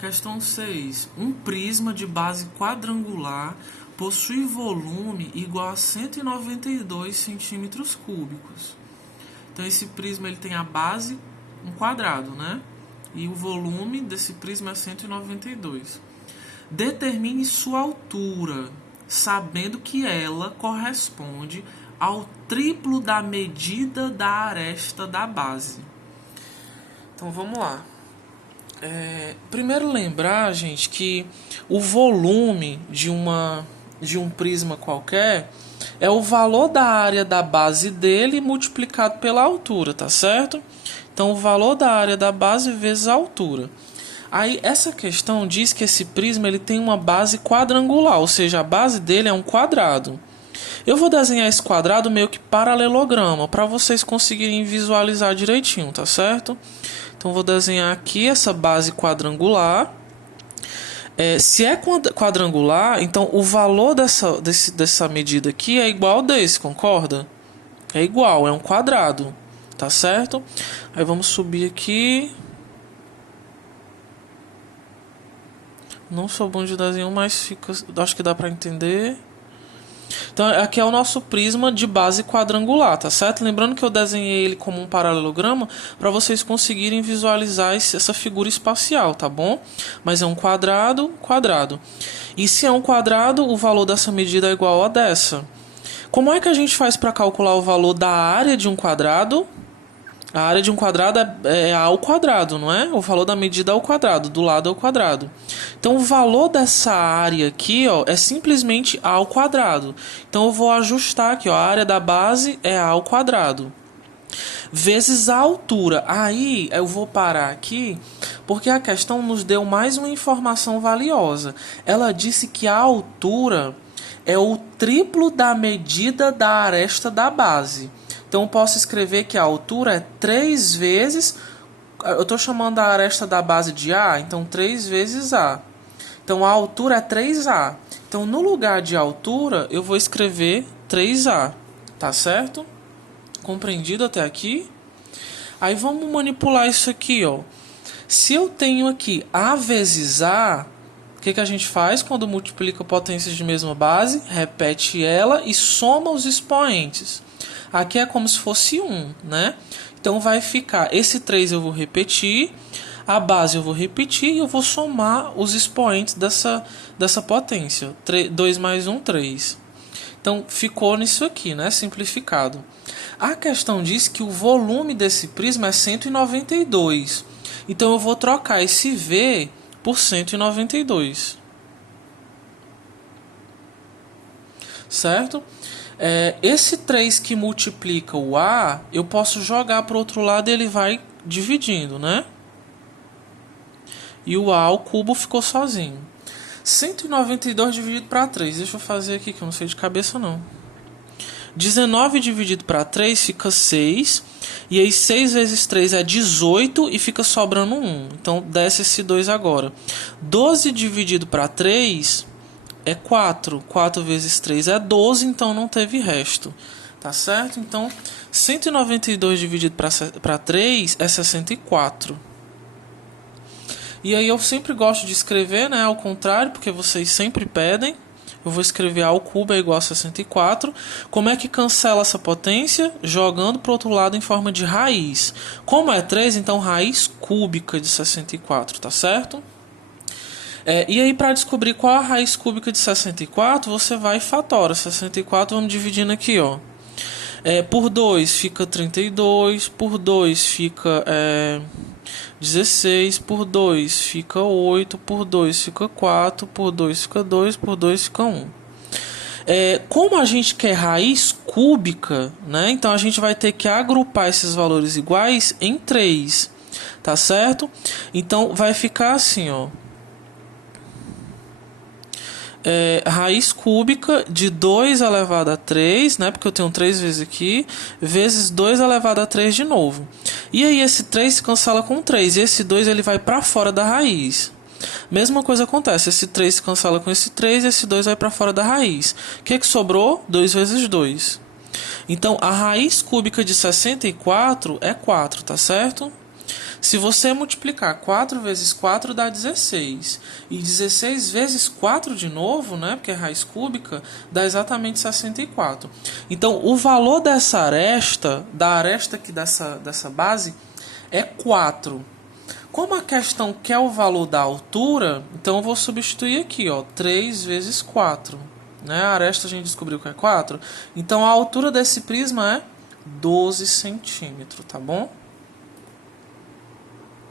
Questão 6. Um prisma de base quadrangular possui volume igual a 192 centímetros cúbicos. Então, esse prisma ele tem a base, um quadrado, né? E o volume desse prisma é 192. Determine sua altura, sabendo que ela corresponde ao triplo da medida da aresta da base. Então, vamos lá. Primeiro lembrar, gente, que o volume de um prisma qualquer é o valor da área da base dele multiplicado pela altura, tá certo? Então, o valor da área da base vezes a altura. Aí, essa questão diz que esse prisma ele tem uma base quadrangular, ou seja, a base dele é um quadrado. Eu vou desenhar esse quadrado meio que paralelograma, para vocês conseguirem visualizar direitinho, tá certo? Então, vou desenhar aqui essa base quadrangular. Se é quadrangular, então o valor dessa medida aqui é igual ao desse, concorda? É igual, é um quadrado, tá certo? Aí vamos subir aqui. Não sou bom de desenho, mas acho que dá para entender. Então, aqui é o nosso prisma de base quadrangular, tá certo? Lembrando que eu desenhei ele como um paralelograma para vocês conseguirem visualizar essa figura espacial, tá bom? Mas é um quadrado, quadrado. E se é um quadrado, o valor dessa medida é igual a dessa. Como é que a gente faz para calcular o valor da área de um quadrado? A área de um quadrado é A ao quadrado, não é? O valor da medida ao quadrado, do lado ao quadrado. Então, o valor dessa área aqui, ó, é simplesmente A ao quadrado. Então, eu vou ajustar aqui, ó, a área da base é A ao quadrado. Vezes a altura. Aí, eu vou parar aqui, porque a questão nos deu mais uma informação valiosa. Ela disse que a altura é o triplo da medida da aresta da base. Então, eu posso escrever que a altura é 3 vezes... Eu estou chamando a aresta da base de A, então 3 vezes A. Então, a altura é 3A. Então, no lugar de altura, eu vou escrever 3A. Tá certo? Compreendido até aqui? Aí, vamos manipular isso aqui, ó. Se eu tenho aqui A vezes A... O que a gente faz quando multiplica potências de mesma base? Repete ela e soma os expoentes. Aqui é como se fosse 1, né? Então vai ficar, esse 3 eu vou repetir, a base eu vou repetir e eu vou somar os expoentes dessa potência. 2 mais 1, 3. Então ficou nisso aqui, né? Simplificado. A questão diz que o volume desse prisma é 192. Então eu vou trocar esse V por 192. Certo? Esse 3 que multiplica o A, eu posso jogar para o outro lado e ele vai dividindo, né? E o A ao cubo ficou sozinho. 192 dividido para 3. Deixa eu fazer aqui que eu não sei de cabeça não. 19 dividido para 3 fica 6. E aí 6 vezes 3 é 18 e fica sobrando 1. Então desce esse 2 agora. 12 dividido para 3 é 4. 4 vezes 3 é 12, então não teve resto. Tá certo? Então 192 dividido para 3 é 64. E aí eu sempre gosto de escrever, né, ao contrário, porque vocês sempre pedem. Eu vou escrever A ao cubo é igual a 64. Como é que cancela essa potência? Jogando para o outro lado em forma de raiz. Como é 3, então raiz cúbica de 64, tá certo? E aí, para descobrir qual a raiz cúbica de 64, você vai e fatora. 64, vamos dividindo aqui, ó. Por 2 fica 32, por 2 fica 16, por 2 fica 8, por 2 fica 4, por 2 fica 2, por 2 fica 1. Como a gente quer raiz cúbica, né? Então a gente vai ter que agrupar esses valores iguais em 3, tá certo? Então vai ficar assim, ó. Raiz cúbica de 2 elevado a 3, né, porque eu tenho 3 vezes aqui, vezes 2 elevado a 3 de novo. E aí esse 3 se cancela com 3, e esse 2 ele vai para fora da raiz. Mesma coisa acontece, esse 3 se cancela com esse 3, e esse 2 vai para fora da raiz. O que sobrou? 2 vezes 2. Então, a raiz cúbica de 64 é 4, tá certo? Se você multiplicar 4 vezes 4 dá 16. E 16 vezes 4 de novo, né, porque é raiz cúbica, dá exatamente 64. Então, o valor dessa aresta, da aresta aqui dessa base, é 4. Como a questão quer o valor da altura, então eu vou substituir aqui, ó, 3 vezes 4. Né? A aresta a gente descobriu que é 4. Então, a altura desse prisma é 12 centímetros, tá bom?